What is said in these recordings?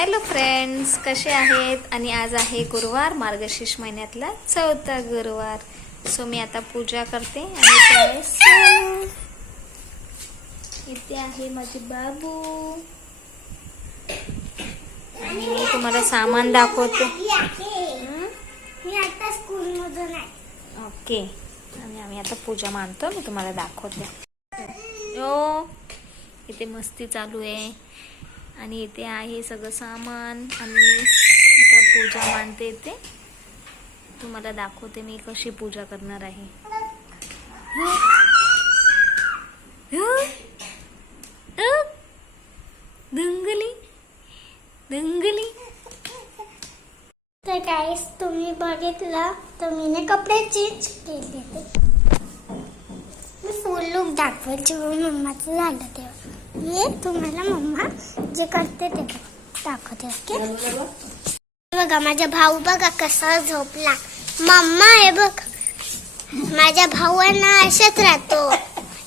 Hello friends कसे आहेत? आणि आज आहे गुरुवार मार्गशीर्ष महिन्यातला चौथा गुरुवार. सो मी आता पूजा करते आणि इथे आहे इथे आहे माझे बाबू. आणि मी तुम्हाला सामान दाखवते. ओके. आणि आम्ही आता पूजा मानतो मी तुम्हाला दाखवते. हो इथे मस्ती चालू आहे. आणि इथे आहे सगळं सामान आणि मी पूजा मांडते इथे. तुम्हाला दाखवते मी कशी पूजा करणार आहे. दंगली दंगली. तर गाईस तुम्ही बघितलं तर मीने कपडे चेंज केले ते मी फुल लुक दाखवेल मम्माचं झालं तेव्हा. मी तुम्हाला मम्मा जे करते ते दाखवते ओके? बघा माझा भाऊ बघा कसा झोपला. मम्मा आहे बघ. माझ्या भावांना अशाच राहतो.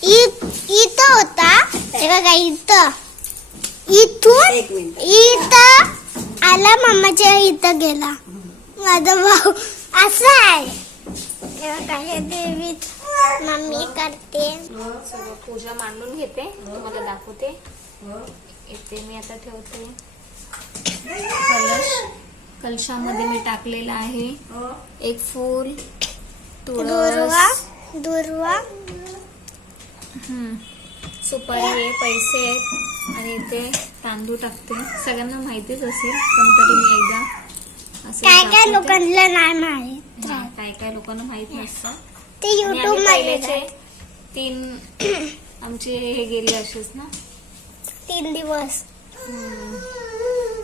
इथं होता. हे बघा इथं. इथून इथं आला मम्माच्या इथं गेला. माझा भाऊ असा आहे. देवी मम्मी करते. पूजा मांडून घेते. तुम्हाला दाखवते. इथे मी आता ठेवते. कलश. कलशामध्ये मी टाकलेलं आहे. एक फूल दुर्वा तुळस. दुर्वा हम्म. सुपारी आहे पैसे आहेत. आणि इथे तांदूळ टाकते. सगळ्यांना माहितीच असेल पण तरी मी एकदा असं काय काय. लोकांना नाही माहीत काय काय लोकांना माहीत नसतं. ते युट्यूब तीन आमचे हे गेले असेच ना? तीन दिवस.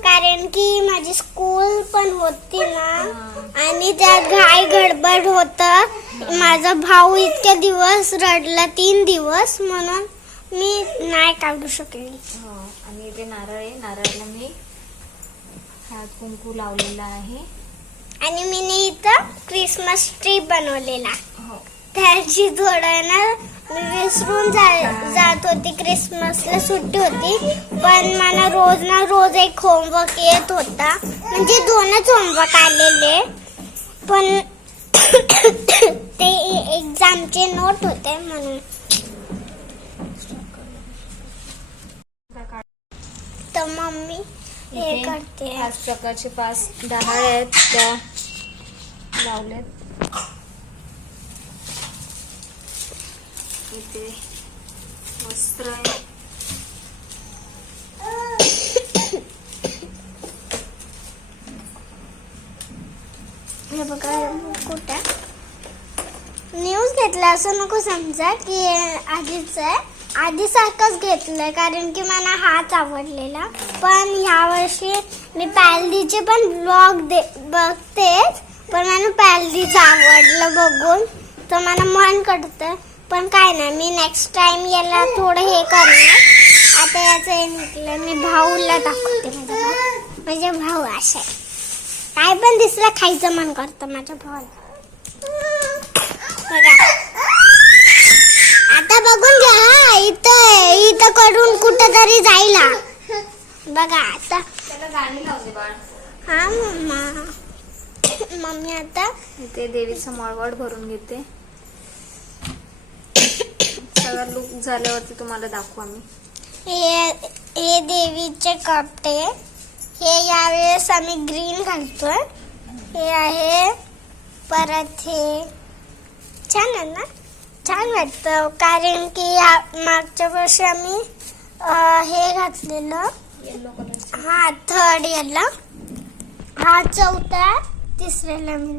कारण की माझी स्कूल पण होती ना. आणि त्यात घाई गडबड होत. माझा भाऊ इतके दिवस रडला तीन दिवस म्हणून मी नाही काढू शकले. हो आणि इथे नारळ आहे. नारळाला मी हळद कुंकू लावलेला आहे. आणि मी इथं क्रिसमस ट्री बनवलेला. हो. त्याची थोडं ना मी विसरून जा- जात होती क्रिसमसला सुट्टी होती. पण मला रोज ना रोज एक होमवर्क येत होता. म्हणजे दोनच होमवर्क आलेले. पण ते एक्झामचे नोट होते म्हणून. तर मम्मी हे करते. पाच प्रकारचे पाच डहाळ आहेत त्या लावल्यात इथे वस्त्र आहे. हे बघा कुठे न्यूज घेतला असं नको समजा की आधीच आहे. आधी सारखंच घेतलंय कारण की मला हाच आवडलेला. पण ह्या वर्षी मी पॅलडीचे पण ब्लॉग दे बघतेच पण मला पॅलडीच आवडलं बघून. तर मला मन करतं पण काय नाही मी नेक्स्ट टाइम याला थोडं हे करणार. आता याचं हे निघलं मी भाऊला दाखवते माझ्या भाऊ. माझे भाऊ असे आहे. काय पण दिसलं खायचं मन करतं माझ्या भावाला. बघा. आता बघून घ्या हा, इथं. इथं करून कुठं तरी जायला. बघा आता. हा मम्मा. मम्मी आता इथे देवीचं मळवट भरून घेते. सगळं लुक झाल्यावरती तुम्हाला दाखवू आम्ही. हे हे देवीचे कपडे हे यावेळेस आम्ही ग्रीन घालतोय. हे आहे परत हे छान आहे ना? छान वाटतं. कारण की या- मागच्या वर्षी आम्ही अं, हे घातलेलं. येलो कलर हा थर्ड इयरला हा चौथा तिसऱ्याला मी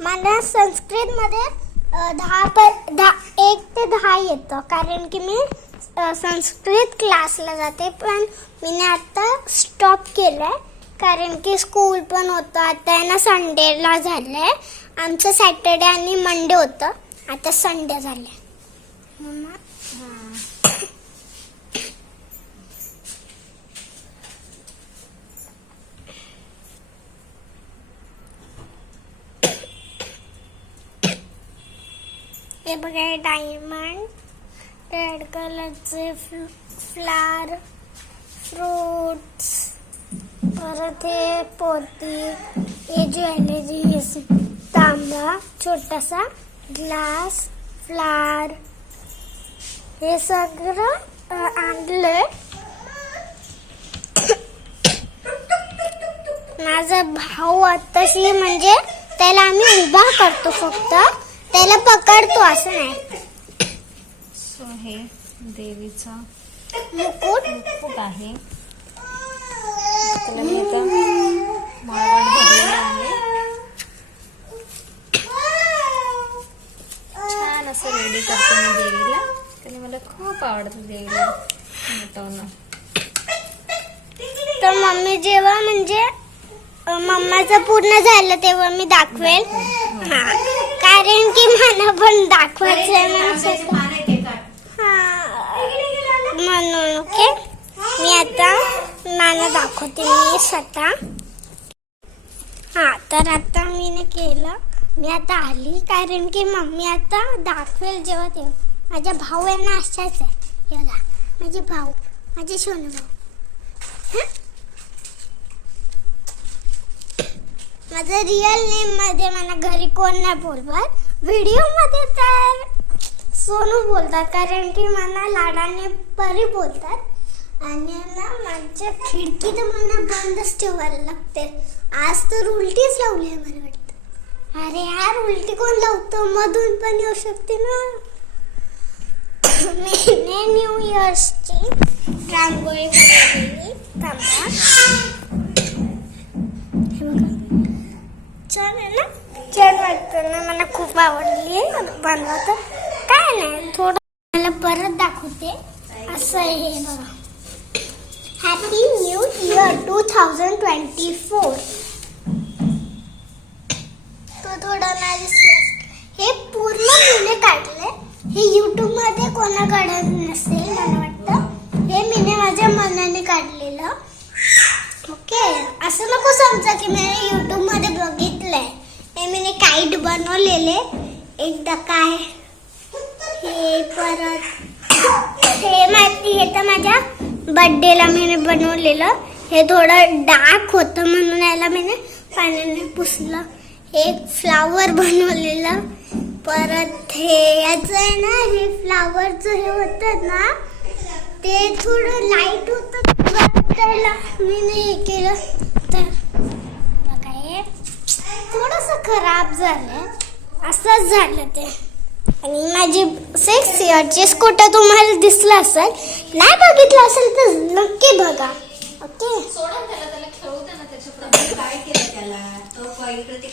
मला संस्कृतमध्ये दहा पर दहा एक ते दहा येतं. कारण की मी संस्कृत क्लासला जाते पण मी आता स्टॉप केलं आहे कारण की स्कूल पण होतं. आता आहे ना संडेला झालं आहे आमचं सॅटर्डे आणि मंडे होतं. आता संडे झालं आहे हे बघा हे डायमंड रेड कलरचे फ्लार फ्रुट्स परत हे पोती हे ज्वेलरी तांबा छोटासा ग्लास फ्लार हे सगळं आणलं माझा भाऊ आत्ताशी म्हणजे त्याला आम्ही उभा करतो फक्त. त्याला पकडतो असं नाही. सो हे देवीचा मुकुट. मुकुट आहे. त्याला मी आता माळवट भरलेला आहे. छान असं रेडी करते मी देवीला. त्याने मला खूप आवडतं देवीला नटवणं तर मम्मी जेव्हा म्हणजे मम्माचं पूर्ण झालं तेव्हा मी दाखवेल. हा. कारण की मला पण दाखवायचं म्हणून. हा. ओके. मी आता मला दाखवते मी स्वतः. हा तर आता मी ने केलं. मी आता आली कारण की मम्मी आता दाखवेल जेव्हा तेव्हा. माझ्या भाऊ यांना अशाच आहे. माझे भाऊ माझे सोनू भाऊ माझं रिअल नेममध्ये मला घरी कोण नाही बोलवत. व्हिडिओमध्ये तर सोनू बोलतात कारण की मला लाडाने परी बोलतात. आणि ना माझ्या खिडकीत मला बंदच ठेवायला लागते. आज तर उलटीच लावली आहे मला वाटतं. अरे यार उलटी कोण लावतो? मधून पण येऊ शकते ना. मी न्यू इयर्सची रांगोळी थांबा. छान आहे ना? छान वाटतं ना मला खूप आवडली बनवत काय नाही थोडं मला परत दाखवते. असं आहे हे बघा. Happy new year two thousand twenty four तो थोडा नाही हे पूर्ण मीने काढले हे युट्यूबमध्ये कोणाकडे नसेल मला वाटतं. हे मीने माझ्या मनाने काढलेलं. ओके असं नको समजा की मी युट्यूबमध्ये मी काईट बनवलेले. एक डका आहे हे परत हे माहिती हे तर माझ्या बर्थडेला मी बनवलेलं. हे थोडं डार्क होतं म्हणून याला मी पाण्याने पुसलं. हे फ्लावर बनवलेलं. परत हे याचं आहे ना हे फ्लावरचं हे होतं ना ते थोडं लाइट होतं. मी नाही हे केलं. तर खराब झालं असंच झालं ते. आणि माझी सिक्स इयरची स्कूटर तुम्हाला दिसलं असेल नाही बघितलं असेल तर नक्की बघा. ओके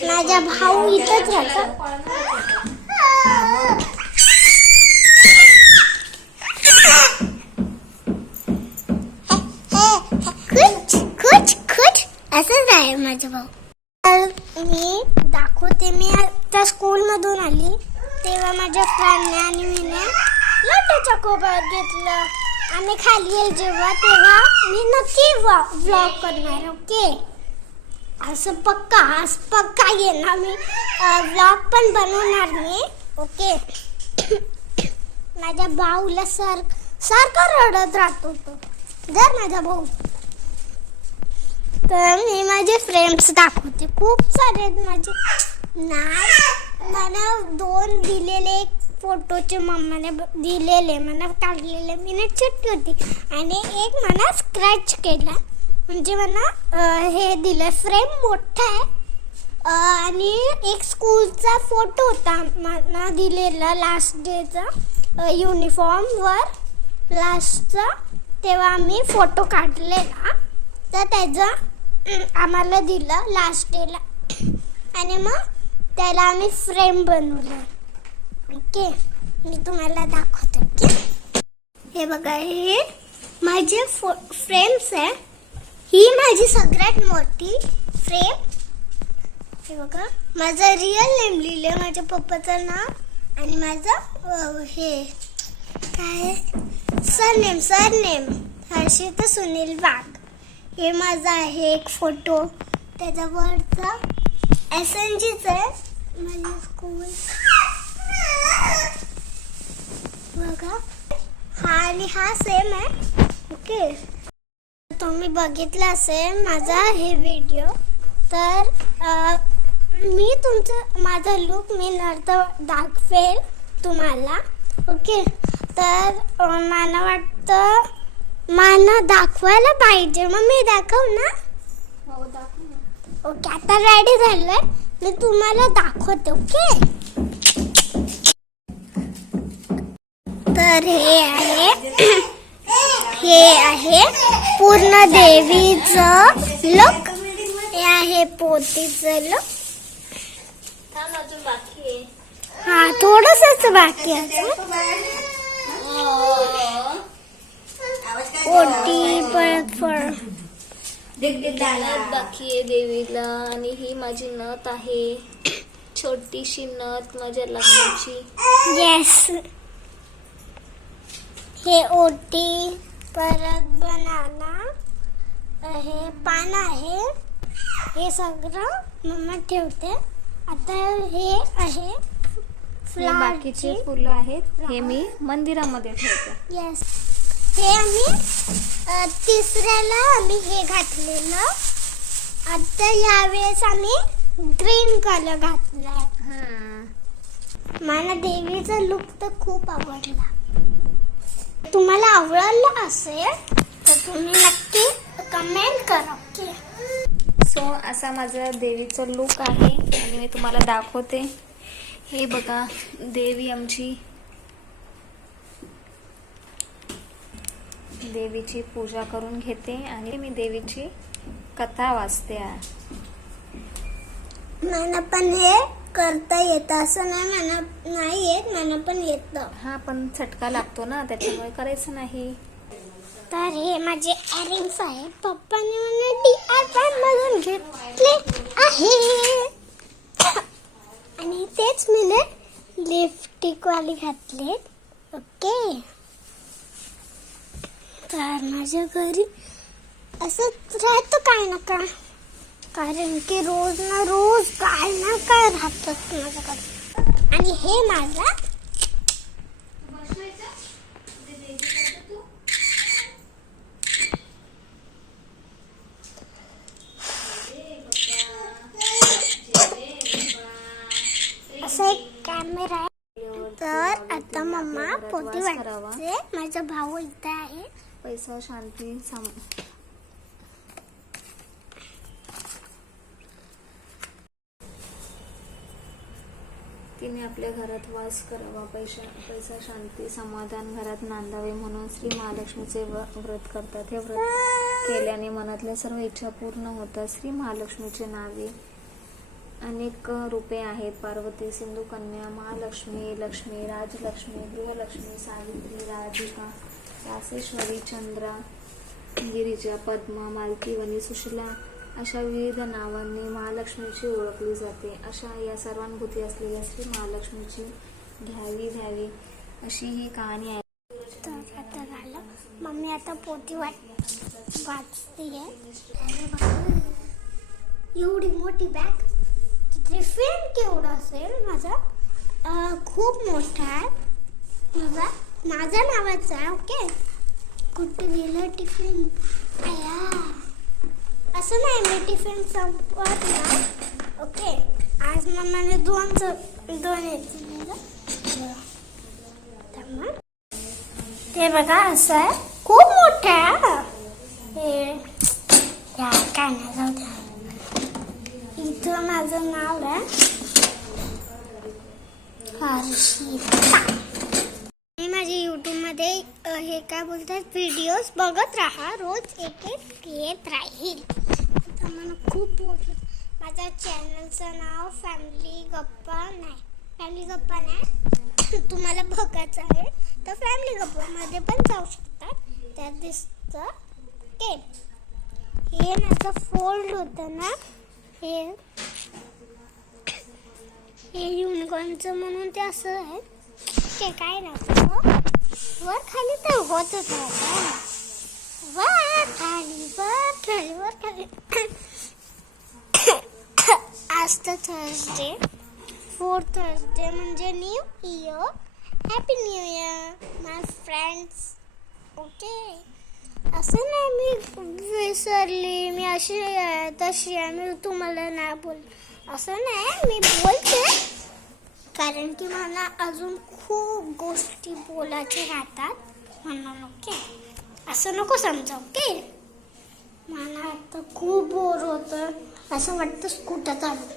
माझा भाऊ इथंच राहतो असंच आहे माझा भाऊ. मी होते. मी आता स्कूलमधून आली. तेव्हा माझ्या फ्रेंडने आणि मीने लोटाच्या कोपऱ्यात घेतलं. आम्ही खाली येईल जेव्हा तेव्हा मी नक्की व्लॉग करणार ओके असं पक्का आज पक्का येणार मी. व्लॉग पण बनवणार मी ओके माझ्या भाऊला सर सारखा रडत राहतो तो जर माझा भाऊ तर मी माझे फ्रेंड्स दाखवते. खूप सारे आहेत माझे. नाही मला दोन दिलेले एक फोटोचे मम्माने ब- दिलेले मला काढलेले मी ना चिठ्ठी होती. आणि एक मला स्क्रॅच केला. म्हणजे मला हे दिलं. फ्रेम मोठा आहे. आणि एक स्कूलचा फोटो होता. मला दिलेला लास्ट डेचा युनिफॉर्मवर लास्टचा तेव्हा आम्ही फोटो काढलेला. तर त्याचं आम्हाला दिलं लास्ट डेला आणि मग त्याला आम्ही फ्रेम बनवलं. ओके मी तुम्हाला दाखवतो. हे बघा हे माझे फो फ्रेम्स आहे. ही माझी सगळ्यात मोठी फ्रेम. हे बघा माझं रिअल नेम लिहिलं आहे माझ्या पप्पाचं नाव आणि माझं हे काय? Surname surname Harshita Sunil Wagh. हे माझा आहे एक फोटो त्याच्यावरचा एस एन जीच आहे माझी स्कूल बघा. हा आणि हा सेम आहे. ओके तुम्ही बघितलं असेल माझा हे व्हिडिओ तर मी तुमचं माझा लुक मी नंतर दाखवेल तुम्हाला. ओके तर मला वाटतं मला दाखवायला पाहिजे. मग मी दाखव ना? हो दाखव. ओके आता रेडी झालोय. मी तुम्हाला दाखवते ओके? तर हे आहे हे आहे पूर्ण देवीचं लुक हे आहे पोतीचं लुक हा थोडस बाकी आहे पोटी परत फळ नथ बाकी आहे देवीला आणि ही माझी नथ आहे. छोटीशी नथ माझ्या लग्नाची. येस हे ओटी परत बनाना. हे पान आहे. हे सगळं मम्मा ठेवते. आता हे आहे हे बाकीचे फुलं आहेत. हे मी मंदिरामध्ये ठेवते. येस हे आम्ही तिसऱ्याला आम्ही हे घातलेलं. आता यावेळेस आम्ही ग्रीन कलर घातलाय. मला देवीचा लुक तर खूप आवडला. तुम्हाला आवडला असेल तर तुम्ही नक्की कमेंट करा ओके? सो असा माझा देवीचं लुक आहे. आणि मी तुम्हाला दाखवते. हे बघा देवी आमची देवीची पूजा करून घेते आणि मी देवीची कथा वाचते मला पण हे करता येतं असं नाही मला नाही येत मला पण येतं. हा पण चटका लागतो ना त्याच्यामुळे करायचं नाही. तर हे माझे अरिंग्स आहे. पप्पाने मला डी आर मधून घेतले आहे. आणि तेच मी लिपस्टिक वाली घातले ओके तर माझ्या घरी. असंच राहतं काय ना काय. कारण की रोज ना रोज काय ना काय राहतात माझ्याकडे. आणि हे माझा असा एक कॅमेरा आहे तर आता मम्मा पोती वाटते माझा भाऊ इथे आहे पैसा शांती सम तिने आपल्या घरात वास करावा. पैसा पैसा शांती समाधान घरात नांदावे म्हणून श्री महालक्ष्मीचे व्रत करतात. हे व्रत केल्याने मनातल्या सर्व इच्छा पूर्ण होतात. श्री महालक्ष्मीचे नावे अनेक रूपे आहेत. पार्वती सिंधू कन्या महालक्ष्मी लक्ष्मी राजलक्ष्मी गृहलक्ष्मी सावित्री राधिका रासेश्वरी चंद्रा गिरिजा पद्मा मालती वनी सुशिला अशा विविध नावांनी महालक्ष्मीची ओळखली जाते. अशा या सर्वांभूती असलेल्या श्री महालक्ष्मीची घ्यावी घ्यावी अशी ही कहाणी आहे. तर आता झालं मम्मी आता पोती वाट वाचते एवढी मोठी बॅग टिफिन केवढा असेल माझा? खूप मोठा आहे. माझा माझ्या नावाचा आहे ओके? कुठे गेलं टिफिन? असं नाही मी टिफिन संपवत ना ओके? आज मम्माने दोन दोन येतील मग ते बघा असं आहे. खूप मोठं आहे हे या काय नाही जाऊ द्या. इथं माझं नाव आहे. हर्षिता मी माझ्या यूट्यूबमध्ये अ, हे काय बोलतात? व्हिडिओज बघत राहा. रोज एक एक येत राहील. आता मला खूप बोर माझ्या चॅनलचं नाव फॅमिली गप्पा नाही. फॅमिली गप्पा नाही. तुम्हाला बघायचं आहे तर फॅमिली गप्पामध्ये पण जाऊ शकतात. त्यात दिसतं ते. हे माझं फोल्ड होतं ना. हे. हे युनिकॉर्नचं म्हणून ते असं आहे. ते काय नव्हतं वर खाली तर होत होत वर खाली वर खाली वर खाली. आज तर थर्सडे फोर्थ थर्सडे म्हणजे new year happy new year my friends okay असं नाही मी विसरली. मी अशी तशी आहे. मी तुम्हाला नाही बोल असं नाही मी बोलते. कारण की मला अजून खूप गोष्टी बोलायच्या राहतात. म्हणून ओके. असं नको समजा ओके? मला आता खूप बोर होतं असं वाटतं स्कूटर चालू.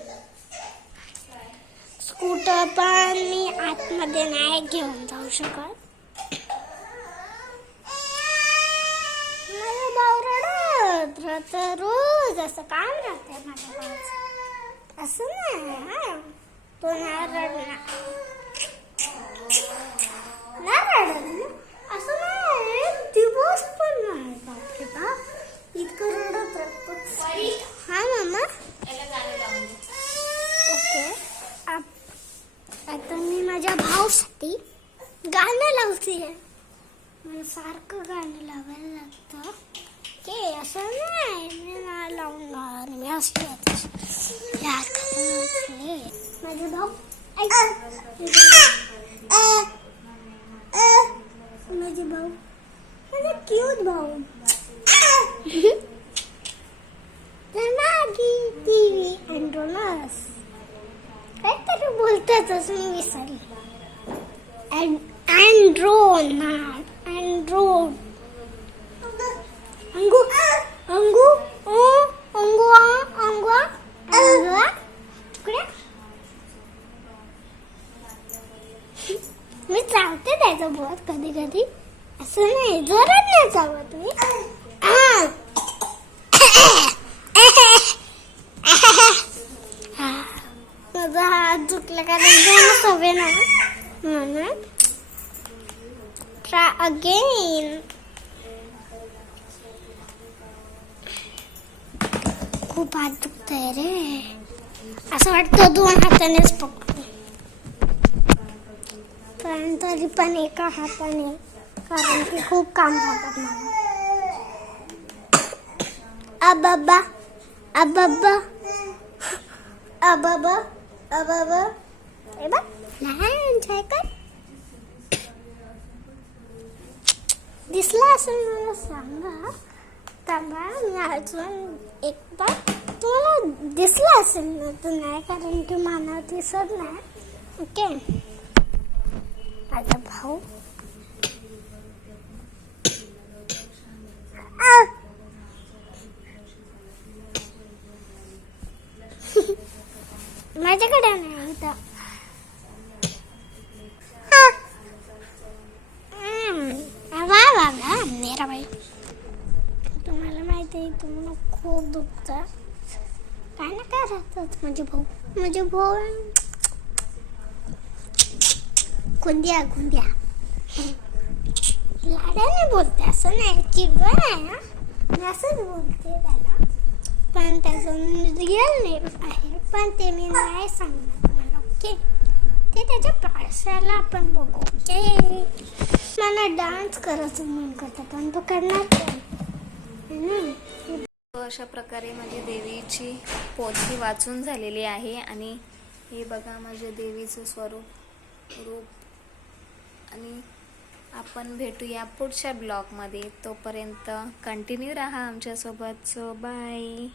स्कूटर पण मी आतमध्ये नाही घेऊन जाऊ शकत. रोज. असं काम राहतं माझ्या असं नाही हा तो नाही रडणार नाही रडत ना असं नाही. दिवस पण नाही. बापरे बाप. इतकं रडत राहतो हा मामा ओके आप- आता मी माझ्या भाऊसाठी गाणं लावते. मला सारखं गाणं लावायला लागतं. Okej, alltså nej, mina långa animationsgrejer. Jag kan inte. Men du då? Ay! Medyo bow. Ano cute bow? The Maggie TV and Ronas. Kahit pero bulta sa sumisal. And, and Ronas. And अंगू अंगू ओ अंगुआ अंगुआ अंगुआ तुकड्या मी चावते त्याचं बोट कधी कधी. असं नाही जोरात नाही चावत मी. माझा हात दुखला कारण दोन सवय ना. म्हणून. ट्राय अगेन तर रे असं वाटतं दोन हातानेच पकडू. पण तरी पण एका हाताने कारण की खूप काम राहतात मला. अबाबा अबाबा अबाबा अबाबा ए बा लहान कर दिसला असेल मला सांगा. थांबा मी अजून एकदा तुम्हाला दिसला असेल ना तर नाही कारण की मानव दिसत नाही. ओके माझा भाऊ. माझ्याकडे नाही होता आ! वा वा वा मेरा भाई. तुम्हाला माहिती आहे तुम्हाला खूप दुखतं काय ना काय राहतात माझे भाऊ. माझे भाऊ गुंद्या गुंद्या. लाडाने बोलते असं नाही चिडवण आहे ना मी असंच बोलते त्याला. पण त्याचं रिअल नेम आहे. पण ते मी नाही सांगणार मला ओके? ते त्याच्या पार्शाला आपण बघू ओके? मला डान्स करायचं मन करतं पण तो करणार नाही. अशा प्रकारे माझी देवीची पोथी वाचून झालेली आहे आणि हे बघा माझ्या देवीचं स्वरूप रूप. आणि आपण भेटूया पुढच्या ब्लॉगमध्ये. तोपर्यंत कंटिन्यू राहा आमच्यासोबत. So bye